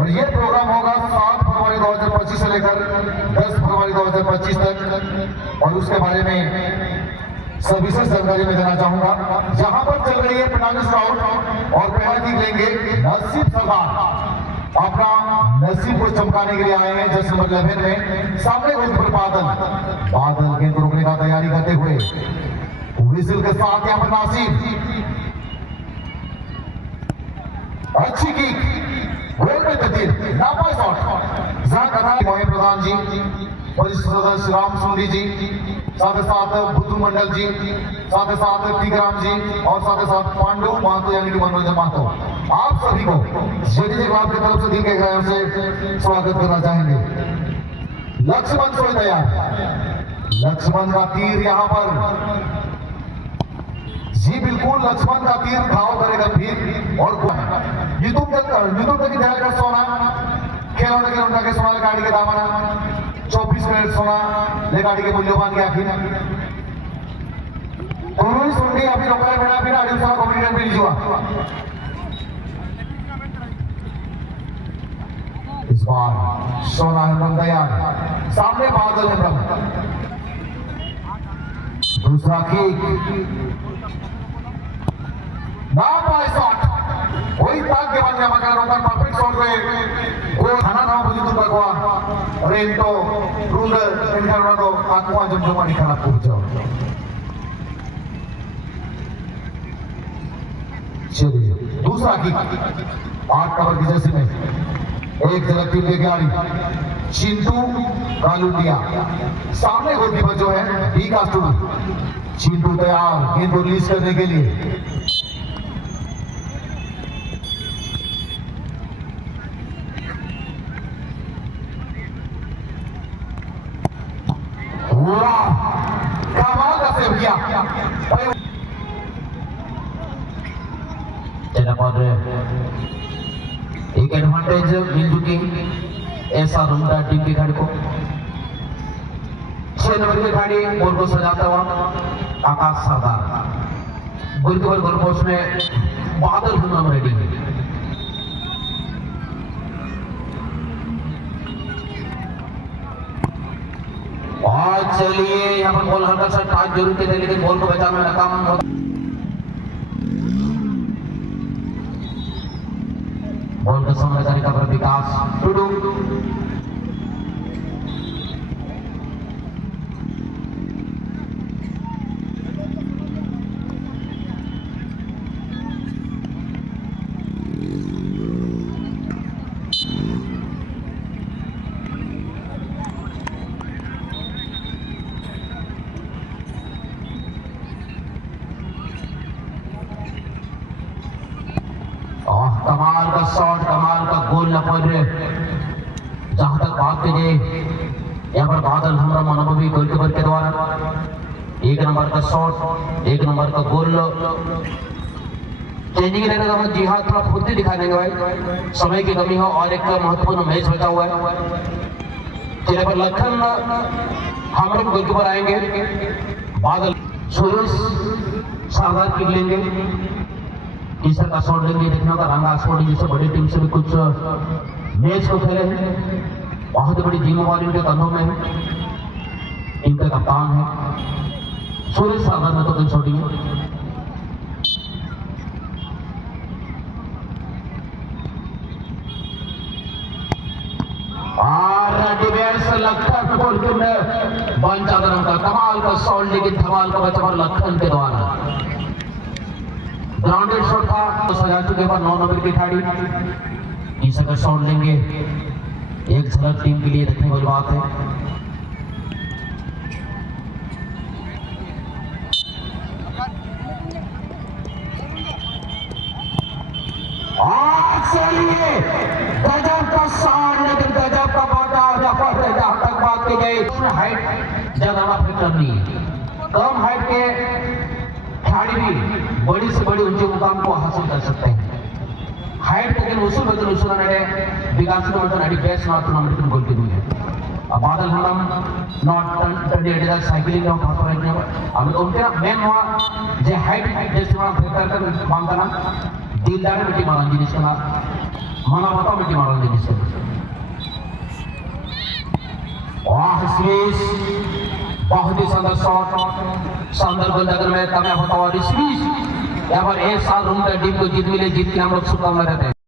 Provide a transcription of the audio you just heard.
और ये प्रोग्राम होगा 7 फरवरी 2025 से लेकर 10 फरवरी 2025 तक। और उसके बारे में सविशेष जानकारी मैं देना चाहूंगा। जहां पर चल रही है पेनाल्टी शॉट और पेनाल्टी लेंगे नसीब सरदार अपना नसीब को चमकाने के लिए आए हैं। जस्ट नंबर 11 में सामने गोलकीपर बादल गेंद को रोकने का तैयारी करते हुए विजिल के साथ यहाँ पर नासिब अच्छी किक गोल में तब्दील नापाई शॉट जहां कथा मोहित प्रधान जी, वरिष्ठ सदस्य राम सुंदी जी, साथ ही साथ बुद्धू मंडल जी, साथ ही साथ टीकराम जी और साथ ही साथ पांडु महतो यानी कि मनोरंजन महतो, आप सभी को जेडीजे क्लब की तरफ से दिल के गहराई से स्वागत करना चाहेंगे। लक्ष्मण सोई तैयार, लक्ष्मण का तीर यहाँ पर जी बिल्कुल लक्ष्मण का तीर घाव करेगा फिर और यूट्यूब तक ध्यान कर सोना खेलौने के उनका के सोना गाड़ी के दामना 24 कैरेट सोना ले गाड़ी के मूल्यवान के आखिर उन्होंने सुन के अभी रोका बेड़ा फिर आड़ी उसका कॉम्पिटिशन भी लीजुआ। इस बार सोना है तैयार, सामने बादल है, दूसरा किक ना पाए शॉट वही ताक के बाद में मगर रोकर परफेक्ट शॉट में वो खाना ना बुझी तो बगवा रेंटो रूल इनका तो आकुआ जमजमा निकाला पूछ जाओ। चलिए दूसरा किक 8 कवर की जैसे में एक झलक टीम लेके आ रही चिंटू कालुंडिया, सामने गोलकीपर जो है डी कास्टूर। चिंटू तैयार गेंद को रिलीज करने के लिए, कमाल का सेव किया पर एक एडवांटेज मिल चुकी ऐसा रूमदा टीम की खिलाड़ी को। 6 नंबर की खिलाड़ी बॉल को सजाता हुआ आकाश सरदार, गोलकीपर गोल पोस्ट में बादल हुनम रेडी है। और चलिए यहाँ पर बॉल हल्का सा टाच जरूर के थे लेकिन बॉल को बचाने में नाकाम होता। बॉल का सामना तरीका पर विकास टुडू कमाल का शॉट, कमाल का गोल न पड़ रहे जहां तक बात करिए यहाँ पर बादल हमरा अनुभवी गोलकीपर के द्वारा 1 नंबर का शॉट, 1 नंबर का गोल। चेंजिंग लेने का जी हाँ थोड़ा फुर्ती दिखा देंगे भाई, समय की कमी हो और एक महत्वपूर्ण मैच बचा हुआ है। चलिए पर लखन हमारे गोलकीपर आएंगे, बादल सुरेश सरदार की लेंगे, तीसरा का शॉट लेंगे। देखने का रंगा स्पोर्टिंग जैसे बड़ी टीम से भी कुछ मैच को खेले हैं, बहुत बड़ी जिम्मेवारी इनके कंधों में है, इनका कप्तान है सुरेश सरदार ने तो कहीं छोड़ी है। लखन बोल के मैं बन चादर का कमाल का शॉट लेकिन धमाल का बचा लखन के द्वारा ग्राउंडेड शॉट था तो सजा चुके पर 9 नंबर की खिलाड़ी इस का शॉट लेंगे। एक झलक टीम के लिए देखने वाली बात है। चलिए गजब का शॉट लेकिन गजब का बाटा जहां तक बात की गई हाइट ज्यादा फिक्र नहीं है, कम हाइट के खिलाड़ी भी बड़ी से बड़ी ऊंचे मुकाम को हासिल कर सकते हैं। हाइट लेकिन उसूल नडे विकास नडी बेस्ट नॉट टूर्नामेंट गोल की है। बादल हम नॉट टर्न साइकिलिंग में फॉस्फोराइड में अब उनके मेन हुआ जे हाइट जैसे बेहतर कर मांगता ना दिलदार बेटी मांगी जिसका mana bata mesti marang jenis. Wah, Swiss, बहुत ही सुंदर शॉट, शानदार गोलंदाजी में तगड़ा होता हुआ स्विश। यहाँ पर एक साल रूम का टीम को जीत मिले, जीत के हम लोग शुभकामनाएं देते हैं।